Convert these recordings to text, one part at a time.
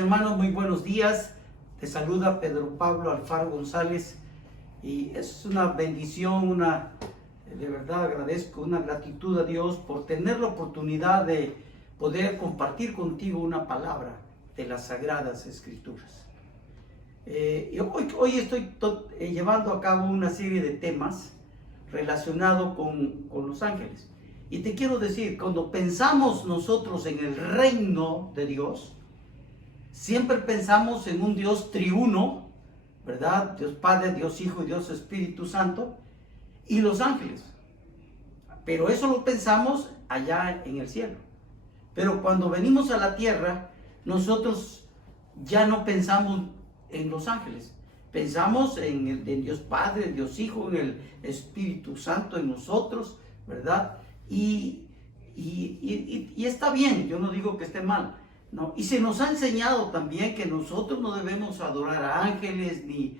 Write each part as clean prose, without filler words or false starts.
hermanos, muy buenos días. Te saluda Pedro Pablo Alfaro González y es una bendición, de verdad agradezco, una gratitud a Dios por tener la oportunidad de poder compartir contigo una palabra de las Sagradas Escrituras. Y hoy estoy llevando a cabo una serie de temas relacionados con los ángeles. Y te quiero decir, cuando pensamos nosotros en el reino de Dios, siempre pensamos en un Dios triuno, ¿verdad? Dios Padre, Dios Hijo y Dios Espíritu Santo, y los ángeles. Pero eso lo pensamos allá en el cielo. Pero cuando venimos a la tierra, nosotros ya no pensamos en los ángeles. Pensamos en Dios Padre, en Dios Hijo, en el Espíritu Santo, en nosotros, ¿verdad? Y está bien, yo no digo que esté mal, ¿no? Y se nos ha enseñado también que nosotros no debemos adorar a ángeles, ni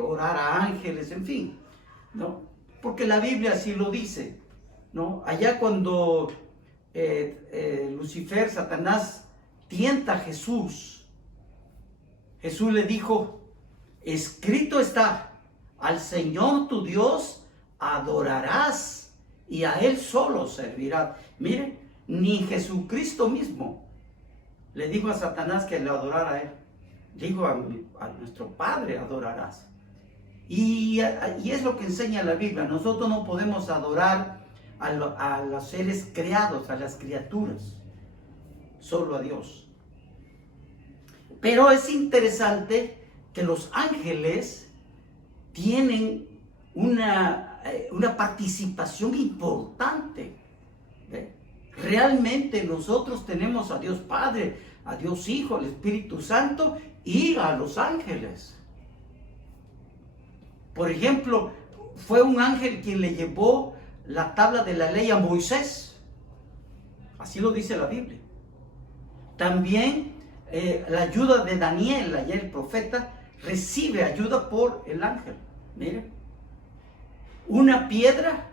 orar a ángeles, en fin, ¿no? Porque la Biblia así lo dice, ¿no? Allá cuando Lucifer, Satanás, tienta a Jesús, Jesús le dijo, escrito está, al Señor tu Dios adorarás y a Él solo servirás. Miren, ni Jesucristo mismo le dijo a Satanás que le adorara a Él. Dijo a nuestro Padre adorarás. Y es lo que enseña la Biblia. Nosotros no podemos adorar a los seres creados, a las criaturas, solo a Dios. Pero es interesante que los ángeles tienen una participación importante. Realmente nosotros tenemos a Dios Padre, a Dios Hijo, al Espíritu Santo y a los ángeles. Por ejemplo, fue un ángel quien le llevó la tabla de la ley a Moisés. Así lo dice la Biblia. También la ayuda de Daniel, allá el profeta, recibe ayuda por el ángel. Miren, una piedra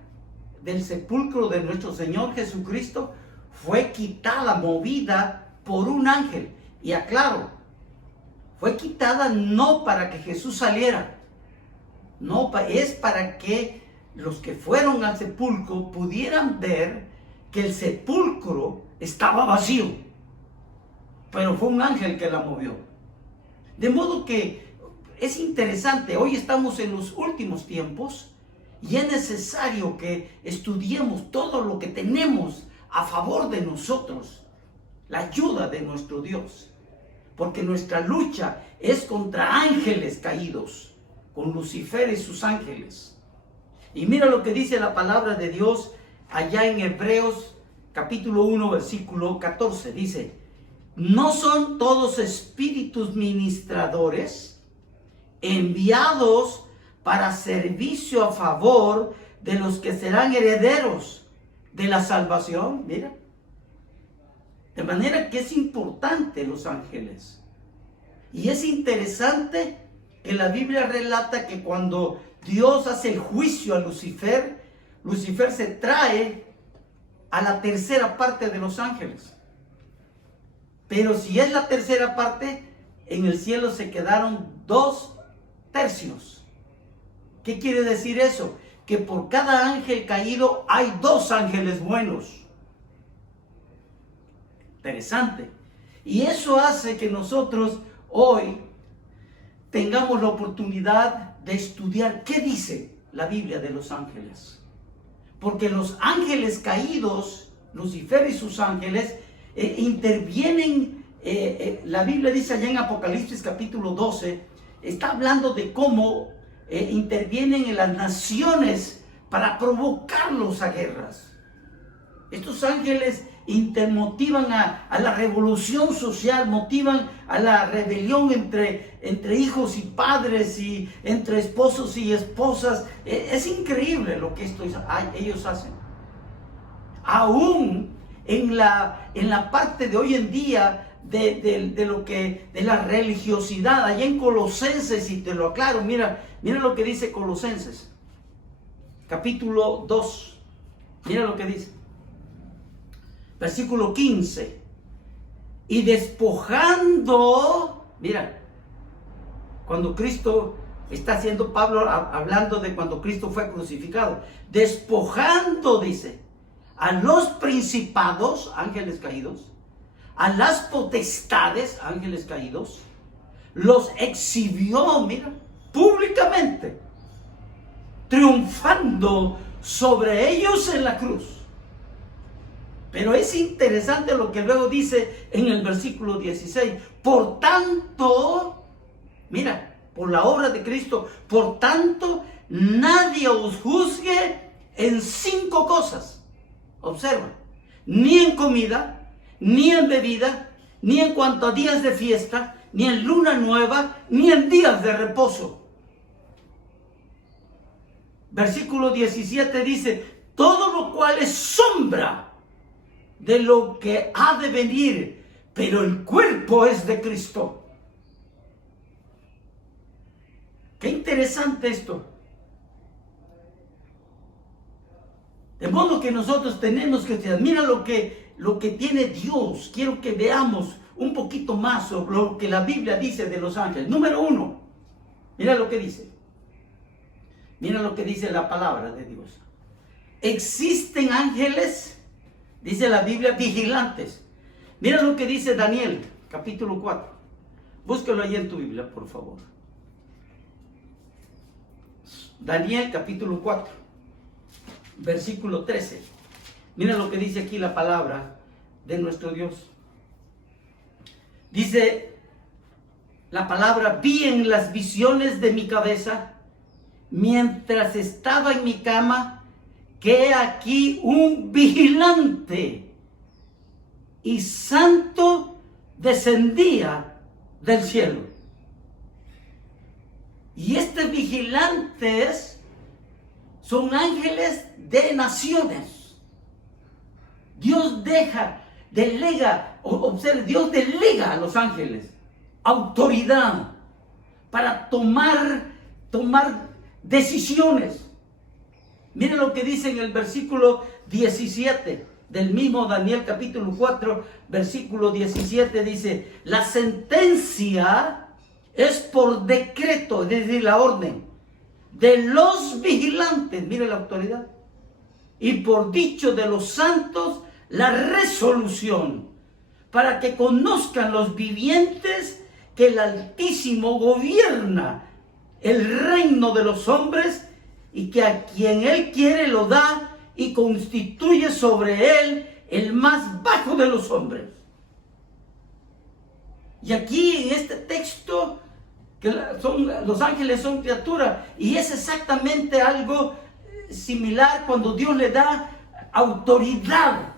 del sepulcro de nuestro Señor Jesucristo fue quitada, movida por un ángel. Y aclaro, fue quitada no para que Jesús saliera, no, es para que los que fueron al sepulcro pudieran ver que el sepulcro estaba vacío, pero fue un ángel que la movió. De modo que es interesante, hoy estamos en los últimos tiempos y es necesario que estudiemos todo lo que tenemos a favor de nosotros, la ayuda de nuestro Dios, porque nuestra lucha es contra ángeles caídos, con Lucifer y sus ángeles. Y mira lo que dice la palabra de Dios allá en Hebreos capítulo 1 versículo 14, dice, ¿no son todos espíritus ministradores enviados para servicio a favor de los que serán herederos de la salvación? Mira, de manera que es importante los ángeles. Y es interesante que la Biblia relata que cuando Dios hace el juicio a Lucifer, Lucifer se trae a la tercera parte de los ángeles. Pero si es la tercera parte, en el cielo se quedaron 2/3. ¿Qué quiere decir eso? Que por cada ángel caído hay 2 ángeles buenos. Interesante. Y eso hace que nosotros hoy tengamos la oportunidad de estudiar qué dice la Biblia de los ángeles. Porque los ángeles caídos, Lucifer y sus ángeles, intervienen, la Biblia dice allá en Apocalipsis capítulo 12, está hablando de cómo intervienen en las naciones para provocarlos a guerras. Estos ángeles motivan a la revolución social, motivan a la rebelión entre hijos y padres, y entre esposos y esposas. Es increíble lo que ellos hacen. Aún en la parte de hoy en día de la religiosidad, allá en Colosenses, y te lo aclaro, mira lo que dice Colosenses, capítulo 2, mira lo que dice, versículo 15, y despojando, mira, cuando Cristo está haciendo Pablo hablando de cuando Cristo fue crucificado, despojando, dice, a los principados, ángeles caídos, a las potestades, ángeles caídos, los exhibió, mira, públicamente, triunfando sobre ellos en la cruz. Pero es interesante lo que luego dice en el versículo 16. Por tanto, mira, por la obra de Cristo, por tanto, nadie os juzgue en 5 cosas. Observa, ni en comida, ni en bebida, ni en cuanto a días de fiesta, ni en luna nueva, ni en días de reposo. Versículo 17 dice, todo lo cual es sombra de lo que ha de venir, pero el cuerpo es de Cristo. Qué interesante esto. De modo que nosotros tenemos que decir, mira lo que tiene Dios. Quiero que veamos un poquito más sobre lo que la Biblia dice de los ángeles. Número 1, mira lo que dice. Mira lo que dice la palabra de Dios. Existen ángeles, dice la Biblia, vigilantes. Mira lo que dice Daniel, capítulo 4. Búscalo ahí en tu Biblia, por favor. Daniel, capítulo 4, versículo 13. Mira lo que dice aquí la palabra de nuestro Dios. Dice la palabra, vi en las visiones de mi cabeza, mientras estaba en mi cama, que aquí un vigilante y santo descendía del cielo. Y estos vigilantes son ángeles de naciones. Dios delega, observe, Dios delega a los ángeles autoridad para tomar decisiones. Miren lo que dice en el versículo 17 del mismo Daniel capítulo 4, versículo 17, dice, la sentencia es por decreto, es decir, la orden de los vigilantes, mire la autoridad, y por dicho de los santos, la resolución, para que conozcan los vivientes que el Altísimo gobierna el reino de los hombres y que a quien Él quiere lo da y constituye sobre Él el más bajo de los hombres. Y aquí en este texto, los ángeles son criaturas, y es exactamente algo similar cuando Dios le da autoridad.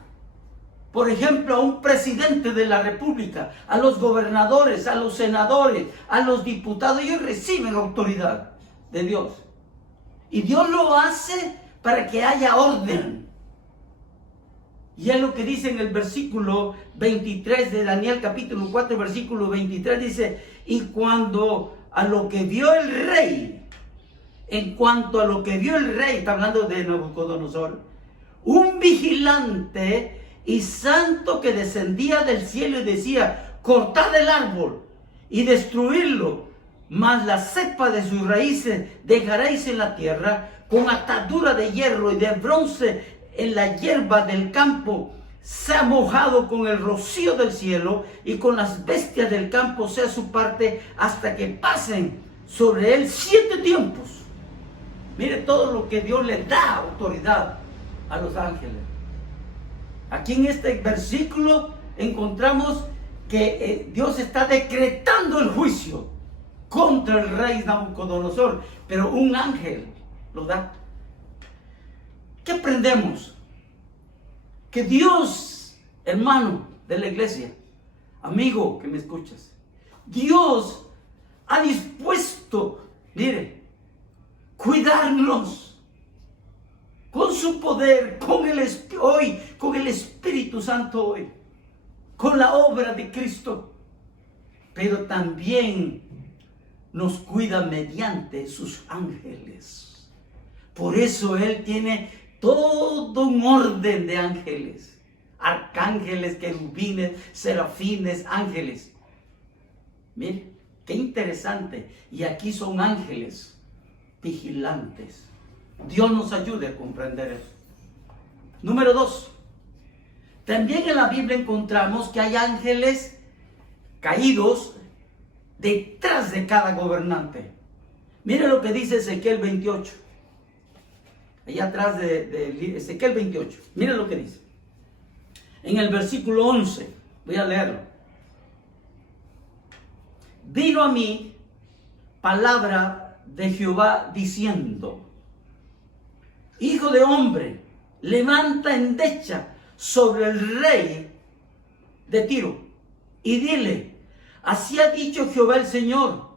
Por ejemplo, a un presidente de la república, a los gobernadores, a los senadores, a los diputados, ellos reciben autoridad de Dios. Y Dios lo hace para que haya orden. Y es lo que dice en el versículo 23 de Daniel capítulo 4, versículo 23, dice, y cuando a lo que vio el rey, en cuanto a lo que vio el rey, está hablando de Nabucodonosor, un vigilante y santo que descendía del cielo y decía, cortad el árbol y destruirlo, mas la cepa de sus raíces dejaréis en la tierra, con atadura de hierro y de bronce en la hierba del campo, sea mojado con el rocío del cielo, y con las bestias del campo sea su parte, hasta que pasen sobre él 7 tiempos. Mire todo lo que Dios le da autoridad a los ángeles. Aquí en este versículo encontramos que Dios está decretando el juicio contra el rey Nabucodonosor, pero un ángel lo da. ¿Qué aprendemos? Que Dios, hermano de la iglesia, amigo que me escuchas, Dios ha dispuesto, mire, cuidarnos con su poder, con el Espíritu Santo hoy, con la obra de Cristo, pero también nos cuida mediante sus ángeles. Por eso Él tiene todo un orden de ángeles arcángeles, querubines, serafines, ángeles. Mire, qué interesante. Y aquí son ángeles vigilantes. Dios nos ayude a comprender eso. Número 2. También en la Biblia encontramos que hay ángeles caídos detrás de cada gobernante. Mire lo que dice Ezequiel 28. Allá atrás de Ezequiel 28. Mire lo que dice. En el versículo 11. Voy a leerlo. Vino a mí palabra de Jehová diciendo: Hijo de hombre, levanta endecha sobre el rey de Tiro y dile: así ha dicho Jehová el Señor,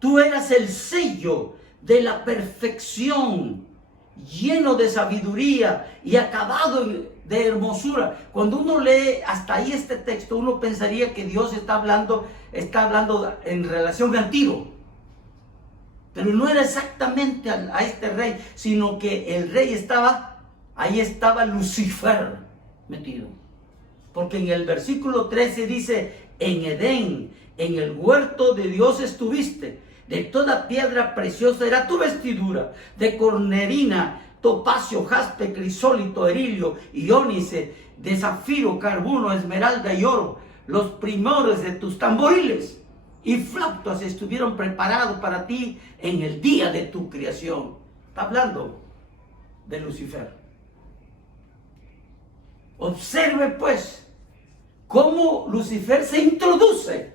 tú eras el sello de la perfección, lleno de sabiduría y acabado de hermosura. Cuando uno lee hasta ahí este texto, uno pensaría que Dios está hablando en relación al Tiro. Pero no era exactamente a este rey, sino que el rey ahí estaba Lucifer metido. Porque en el versículo 13 dice: en Edén, en el huerto de Dios estuviste, de toda piedra preciosa era tu vestidura, de cornerina, topacio, jaspe, crisólito, berilio, iónice, de zafiro, carbuno, esmeralda y oro. Los primores de tus tamboriles y flautas estuvieron preparados para ti en el día de tu creación. Está hablando de Lucifer. Observe pues cómo Lucifer se introduce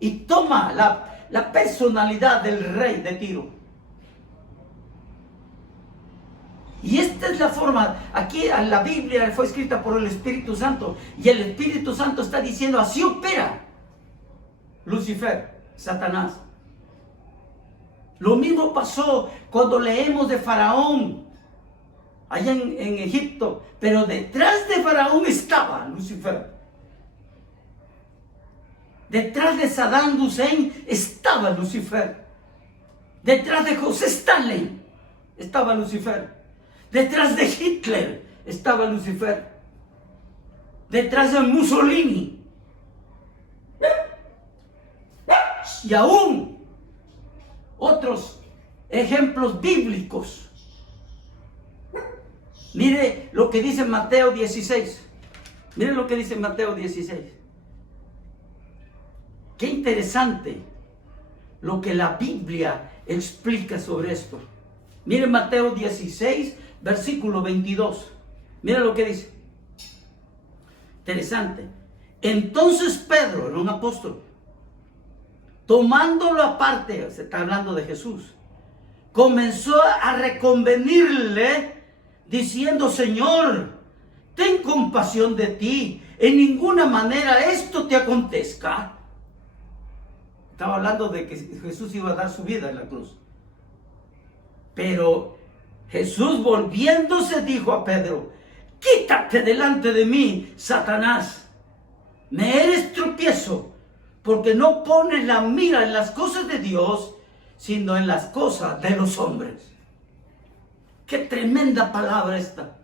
y toma la personalidad del rey de Tiro. Y esta es la forma. Aquí la Biblia fue escrita por el Espíritu Santo, y el Espíritu Santo está diciendo: así opera Lucifer, Satanás. Lo mismo pasó cuando leemos de Faraón allá en Egipto, pero detrás de Faraón estaba Lucifer. Detrás de Saddam Hussein estaba Lucifer. Detrás de José Stalin estaba Lucifer. Detrás de Hitler estaba Lucifer. Detrás de Mussolini. Y aún otros ejemplos bíblicos. Mire lo que dice Mateo 16. Mire lo que dice Mateo 16. Qué interesante lo que la Biblia explica sobre esto. Mire Mateo 16, versículo 22. Mire lo que dice. Interesante. Entonces Pedro, era un apóstol, tomándolo aparte, se está hablando de Jesús, comenzó a reconvenirle diciendo: Señor, ten compasión de ti, en ninguna manera esto te acontezca. Estaba hablando de que Jesús iba a dar su vida en la cruz. Pero Jesús, volviéndose, dijo a Pedro: quítate delante de mí, Satanás, me eres tropiezo, porque no pones la mira en las cosas de Dios, sino en las cosas de los hombres. Qué tremenda palabra esta.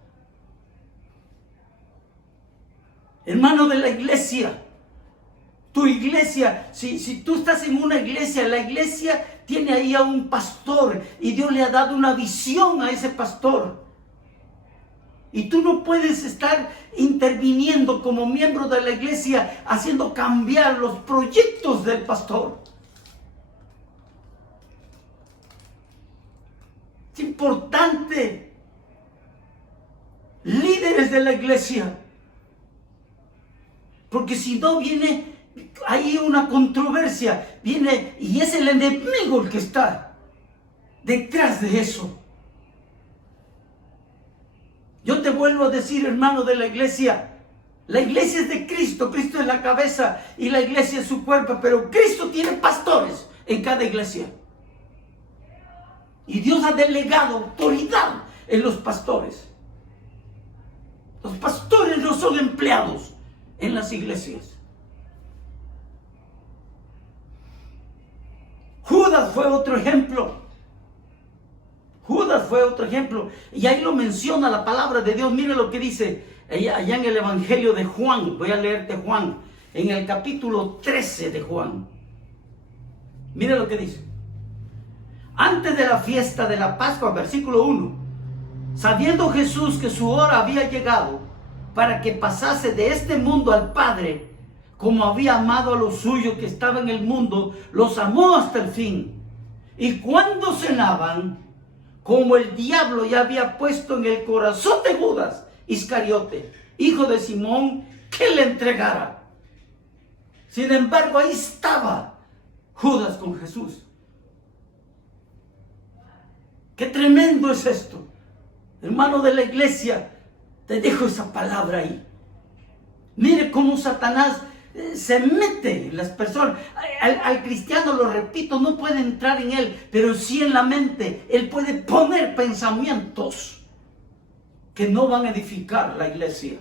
Hermano de la iglesia, tu iglesia, si tú estás en una iglesia, la iglesia tiene ahí a un pastor y Dios le ha dado una visión a ese pastor. Y tú no puedes estar interviniendo como miembro de la iglesia, haciendo cambiar los proyectos del pastor. Es importante. Líderes de la iglesia. Porque si no, viene ahí una controversia. Viene y es el enemigo el que está detrás de eso. Yo te vuelvo a decir, hermano de la iglesia es de Cristo, Cristo es la cabeza y la iglesia es su cuerpo, pero Cristo tiene pastores en cada iglesia. Y Dios ha delegado autoridad en los pastores. Los pastores no son empleados en las iglesias. Judas fue otro ejemplo. Judas fue otro ejemplo. Y ahí lo menciona la palabra de Dios. Mire lo que dice allá en el Evangelio de Juan. Voy a leerte Juan, en el capítulo 13 de Juan. Mire lo que dice. Antes de la fiesta de la Pascua, versículo 1. Sabiendo Jesús que su hora había llegado para que pasase de este mundo al Padre, como había amado a los suyos que estaban en el mundo, los amó hasta el fin. Y cuando cenaban, como el diablo ya había puesto en el corazón de Judas Iscariote, hijo de Simón, que le entregara. Sin embargo, ahí estaba Judas con Jesús. Qué tremendo es esto. Hermano de la iglesia, te dejo esa palabra ahí. Mire cómo Satanás se mete en las personas. Al cristiano, lo repito, no puede entrar en él, pero sí en la mente. Él puede poner pensamientos que no van a edificar la iglesia.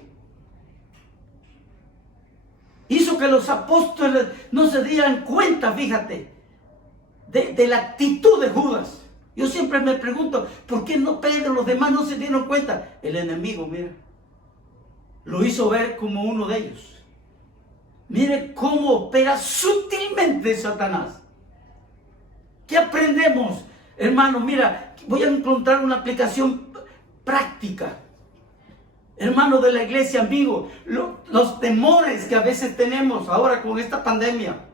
Hizo que los apóstoles no se dieran cuenta, fíjate, de la actitud de Judas. Yo siempre me pregunto, ¿por qué no Pedro, los demás no se dieron cuenta? El enemigo, mira, lo hizo ver como uno de ellos. Mire cómo opera sutilmente Satanás. ¿Qué aprendemos, hermano? Mira, voy a encontrar una aplicación práctica. Hermano de la iglesia, amigo, los temores que a veces tenemos ahora con esta pandemia.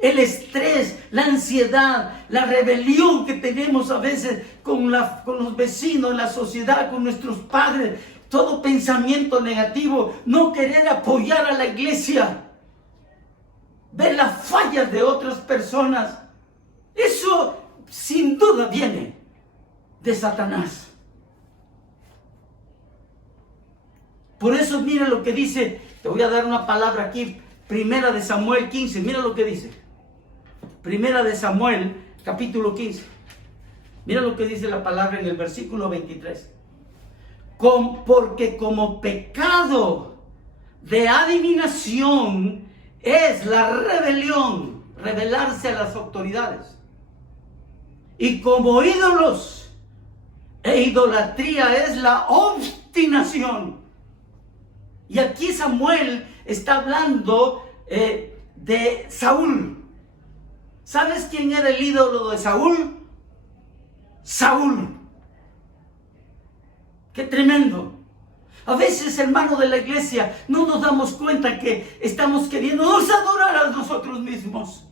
El estrés, la ansiedad, la rebelión que tenemos a veces con los vecinos, la sociedad, con nuestros padres. Todo pensamiento negativo, no querer apoyar a la iglesia, ver las fallas de otras personas. Eso sin duda viene de Satanás. Por eso mira lo que dice, te voy a dar una palabra aquí, Primera de Samuel 15, mira lo que dice. Primera de Samuel, capítulo 15. Mira lo que dice la palabra en el versículo 23. Porque como pecado de adivinación es la rebelión, rebelarse a las autoridades. Y como ídolos e idolatría es la obstinación. Y aquí Samuel está hablando de Saúl. ¿Sabes quién era el ídolo de Saúl? Saúl. ¡Qué tremendo! A veces, hermano de la iglesia, no nos damos cuenta que estamos queriéndonos adorar a nosotros mismos.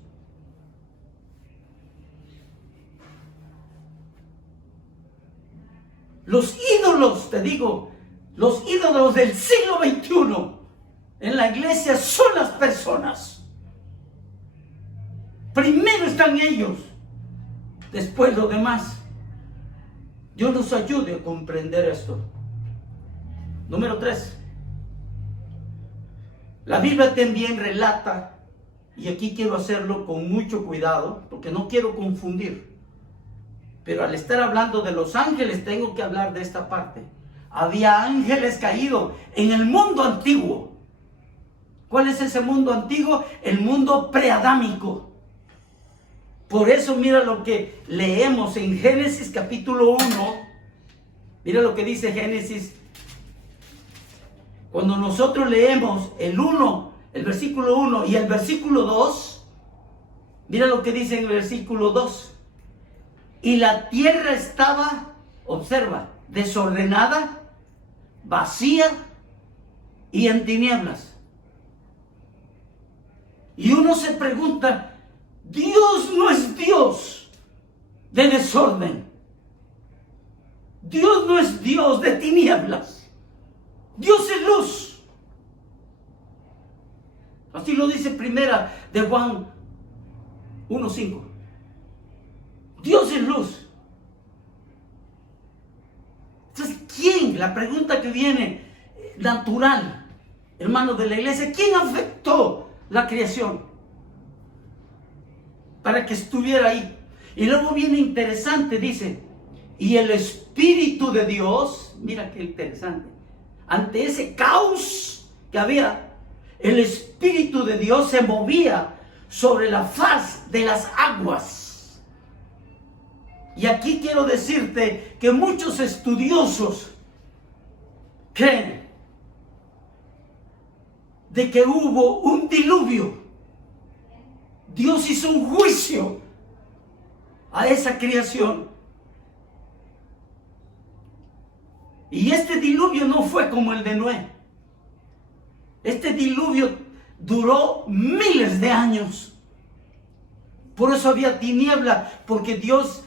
Los ídolos, te digo, los ídolos del siglo XXI en la iglesia son las personas. Primero están ellos, después los demás. Dios nos ayude a comprender esto. Número 3. La Biblia también relata, y aquí quiero hacerlo con mucho cuidado, porque no quiero confundir. Pero al estar hablando de los ángeles, tengo que hablar de esta parte. Había ángeles caídos en el mundo antiguo. ¿Cuál es ese mundo antiguo? El mundo preadámico. Por eso mira lo que leemos en Génesis capítulo 1. Mira lo que dice Génesis. Cuando nosotros leemos el versículo 1 y el versículo 2, mira lo que dice en el versículo 2. Y la tierra estaba, observa, desordenada, vacía y en tinieblas. Y uno se pregunta, Dios no es Dios de desorden. Dios no es Dios de tinieblas. Dios es luz. Así lo dice Primera de Juan 1:5. Dios es luz. Entonces, ¿quién? La pregunta que viene natural, hermanos de la iglesia, ¿quién afectó la creación para que estuviera ahí? Y luego viene interesante, dice, y el Espíritu de Dios, mira qué interesante, ante ese caos que había, el Espíritu de Dios se movía sobre la faz de las aguas. Y aquí quiero decirte que muchos estudiosos creen de que hubo un diluvio. Dios hizo un juicio a esa creación. Y este diluvio no fue como el de Noé. Este diluvio duró miles de años. Por eso había tiniebla, porque Dios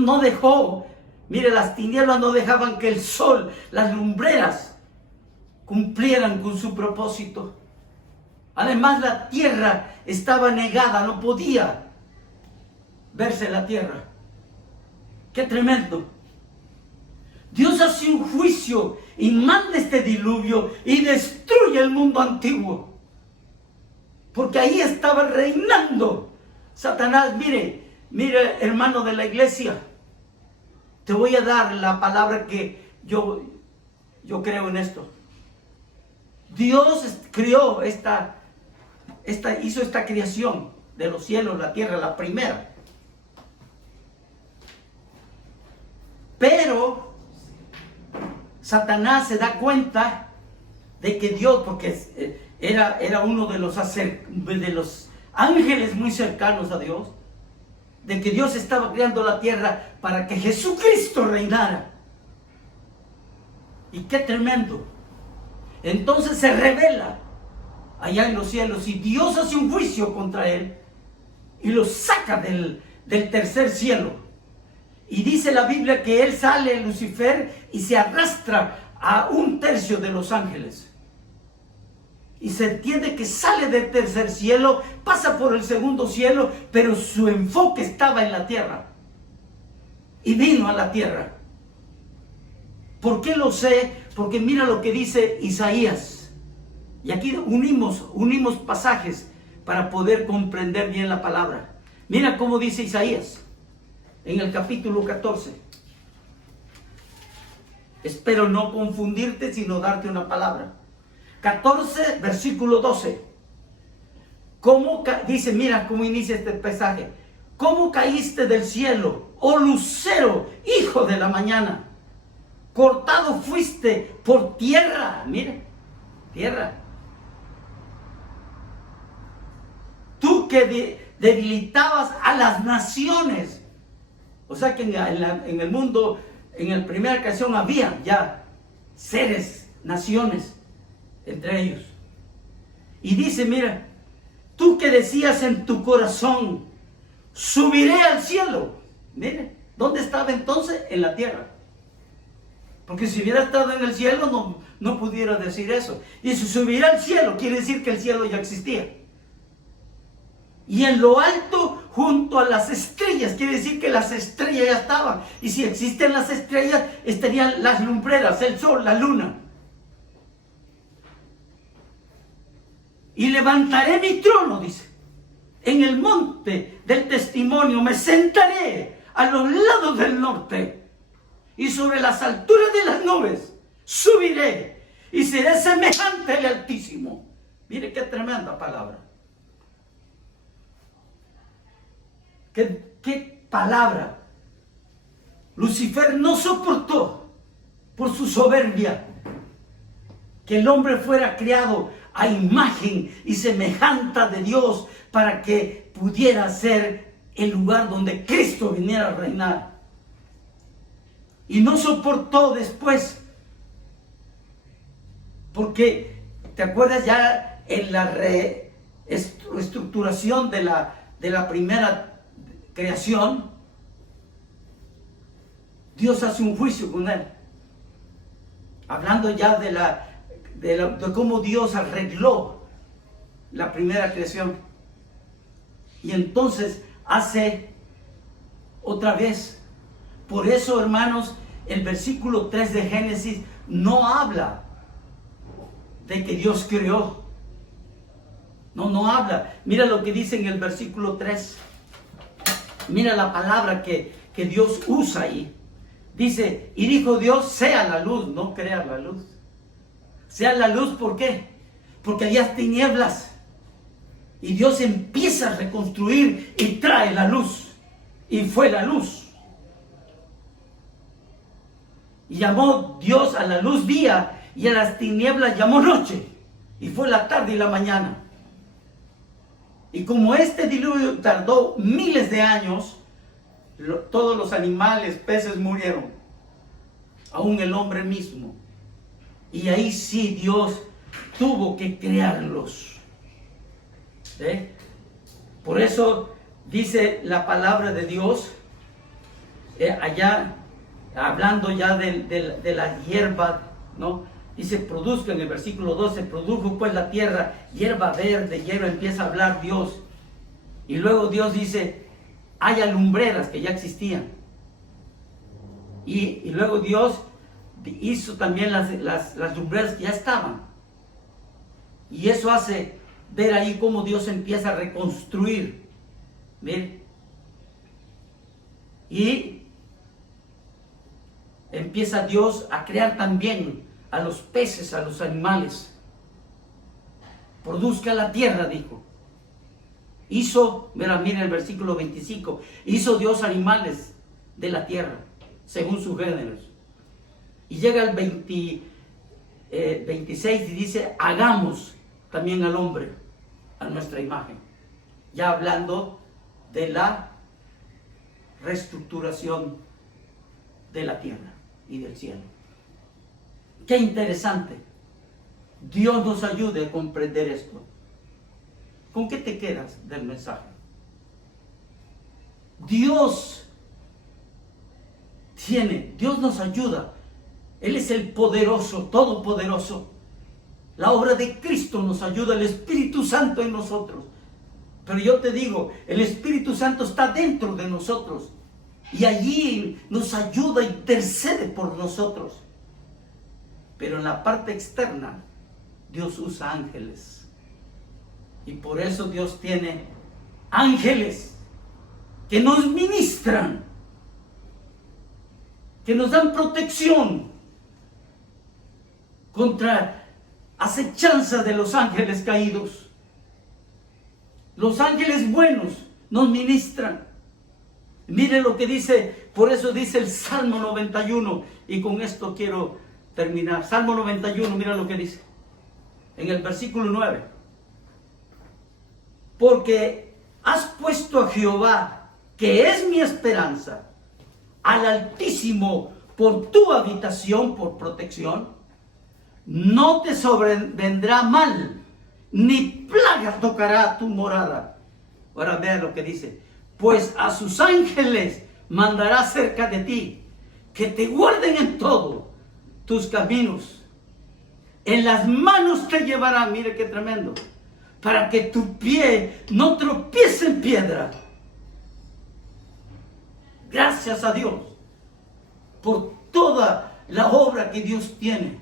no dejó. Mire, las tinieblas no dejaban que el sol, las lumbreras, cumplieran con su propósito. Además, la tierra estaba negada, no podía verse la tierra. ¡Qué tremendo! Dios hace un juicio y manda este diluvio y destruye el mundo antiguo. Porque ahí estaba reinando Satanás. Mire, hermano de la iglesia, te voy a dar la palabra que yo creo en esto. Dios creó hizo esta creación de los cielos, la tierra, la primera. Pero Satanás se da cuenta de que Dios, porque era uno de los ángeles muy cercanos a Dios, de que Dios estaba creando la tierra para que Jesucristo reinara. Y qué tremendo. Entonces se revela allá en los cielos y Dios hace un juicio contra él y lo saca del tercer cielo. Y dice la Biblia que él sale, Lucifer, y se arrastra a 1/3 de los ángeles. Y se entiende que sale del tercer cielo, pasa por el segundo cielo, pero su enfoque estaba en la tierra. Y vino a la tierra. ¿Por qué lo sé? Porque mira lo que dice Isaías. Y aquí unimos pasajes para poder comprender bien la palabra. Mira cómo dice Isaías en el capítulo 14. Espero no confundirte, sino darte una palabra. 14, versículo 12. Dice, mira cómo inicia este pasaje. ¿Cómo caíste del cielo, oh lucero, hijo de la mañana? Cortado fuiste por tierra. Mire, tierra. Tú que debilitabas a las naciones. O sea que en el mundo, en la primera creación había ya seres, naciones entre ellos. Y dice, mira, tú que decías en tu corazón, subiré al cielo. Mire, ¿dónde estaba entonces? En la tierra. Porque si hubiera estado en el cielo no pudiera decir eso. Y si subirá al cielo, quiere decir que el cielo ya existía. Y en lo alto, junto a las estrellas, quiere decir que las estrellas ya estaban. Y si existen las estrellas, estarían las lumbreras, el sol, la luna. Y levantaré mi trono, dice, en el monte del testimonio, me sentaré a los lados del norte. Y sobre las alturas de las nubes subiré y seré semejante al Altísimo. Mire qué tremenda palabra. ¿Qué palabra? Lucifer no soportó por su soberbia que el hombre fuera creado a imagen y semejanza de Dios para que pudiera ser el lugar donde Cristo viniera a reinar. Y no soportó después, porque ¿te acuerdas ya en la reestructuración de la primera creación? Dios hace un juicio con él, hablando ya de cómo Dios arregló la primera creación. Y entonces hace otra vez. Por eso, hermanos, el versículo 3 de Génesis no habla de que Dios creó. No habla. Mira lo que dice en el versículo 3. Mira la palabra que Dios usa ahí. Dice, y dijo Dios, sea la luz, no crea la luz. Sea la luz, ¿por qué? Porque había tinieblas. Y Dios empieza a reconstruir y trae la luz. y fue la luz. Y llamó Dios a la luz día, y a las tinieblas llamó noche, y fue la tarde y la mañana. Y como este diluvio tardó miles de años, todos los animales, peces murieron, aún el hombre mismo. Y ahí sí Dios tuvo que crearlos. Por eso dice la palabra de Dios, allá hablando ya de la hierba, ¿no? Dice, produzca, en el versículo 12, produjo pues la tierra hierba verde, hierba, empieza a hablar Dios. Y luego Dios dice, haya lumbreras, que ya existían. Y luego Dios hizo también las lumbreras que ya estaban. Y eso hace ver ahí cómo Dios empieza a reconstruir. ¿Ven? Y empieza Dios a crear también a los peces, a los animales. Produzca la tierra, dijo. Mira el versículo 25. Hizo Dios animales de la tierra, según sus géneros. Y llega el 26 y dice, hagamos también al hombre a nuestra imagen. Ya hablando de la reestructuración de la tierra y del cielo. Qué interesante. Dios nos ayude a comprender esto. ¿Con qué te quedas del mensaje? Dios nos ayuda. Él es el poderoso, todopoderoso. La obra de Cristo nos ayuda, el Espíritu Santo en nosotros. Pero yo te digo, el Espíritu Santo está dentro de nosotros. Y allí nos ayuda, intercede por nosotros. Pero en la parte externa, Dios usa ángeles. Y por eso Dios tiene ángeles que nos ministran, que nos dan protección contra acechanzas de los ángeles caídos. Los ángeles buenos nos ministran. Mire lo que dice, por eso dice el Salmo 91, y con esto quiero terminar. Salmo 91, mira lo que dice, en el versículo 9. Porque has puesto a Jehová, que es mi esperanza, al Altísimo por tu habitación, por protección. No te sobrevendrá mal, ni plaga tocará tu morada. Ahora vea lo que dice. Pues a sus ángeles mandará cerca de ti, que te guarden en todo tus caminos. En las manos te llevará, mire qué tremendo, para que tu pie no tropiece en piedra. Gracias a Dios por toda la obra que Dios tiene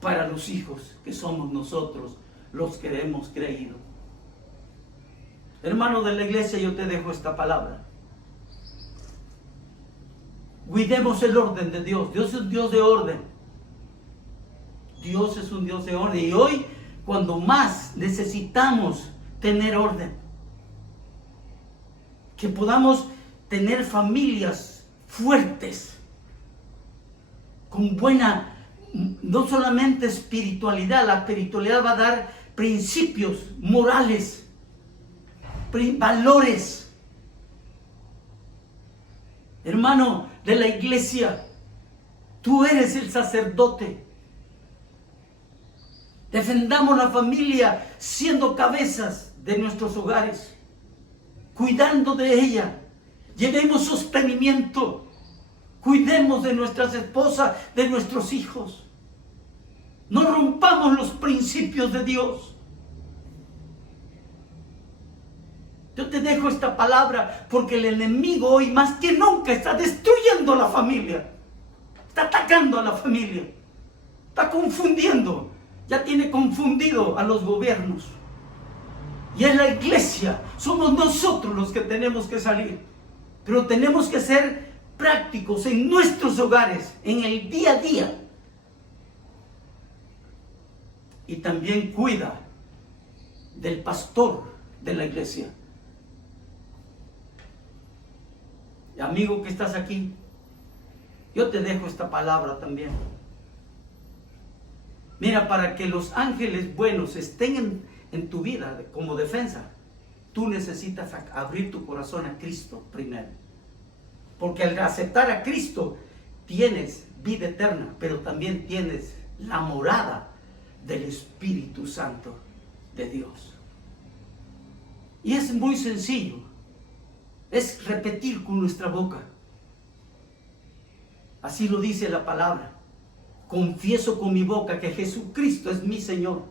para los hijos que somos nosotros, los que hemos creído. Hermano de la iglesia, yo te dejo esta palabra. Cuidemos el orden de Dios. Dios es un Dios de orden. Dios es un Dios de orden. Y hoy, cuando más necesitamos tener orden, que podamos tener familias fuertes, con buena, no solamente espiritualidad, la espiritualidad va a dar principios morales, valores. Hermano de la iglesia, tú eres el sacerdote. Defendamos la familia siendo cabezas de nuestros hogares, cuidando de ella. Llevemos sostenimiento. Cuidemos de nuestras esposas, de nuestros hijos. No rompamos los principios de Dios. Yo te dejo esta palabra porque el enemigo hoy más que nunca está destruyendo la familia. Está atacando a la familia. Está confundiendo. Ya tiene confundido a los gobiernos. Y es la iglesia. Somos nosotros los que tenemos que salir. Pero tenemos que ser prácticos en nuestros hogares, en el día a día. Y también cuida del pastor de la iglesia. amigo que estás aquí, yo te dejo esta palabra también. Mira, para que los ángeles buenos estén en tu vida como defensa, tú necesitas abrir tu corazón a Cristo primero. Porque al aceptar a Cristo tienes vida eterna, pero también tienes la morada del Espíritu Santo de Dios. Y es muy sencillo. Es repetir con nuestra boca. Así lo dice la palabra. Confieso con mi boca que Jesucristo es mi Señor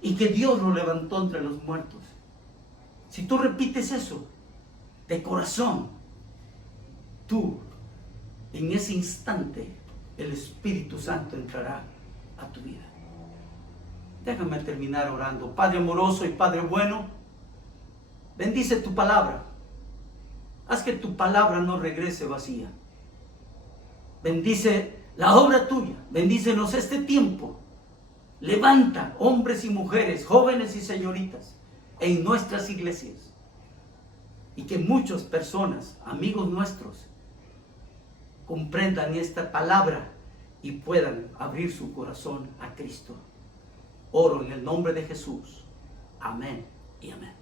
y que Dios lo levantó entre los muertos. Si tú repites eso de corazón, tú, en ese instante, el Espíritu Santo entrará a tu vida. Déjame terminar orando. Padre amoroso y Padre bueno, bendice tu palabra. Haz que tu palabra no regrese vacía. Bendice la obra tuya. Bendícenos este tiempo. Levanta hombres y mujeres, jóvenes y señoritas en nuestras iglesias. Y que muchas personas, amigos nuestros, comprendan esta palabra y puedan abrir su corazón a Cristo. Oro en el nombre de Jesús. Amén y amén.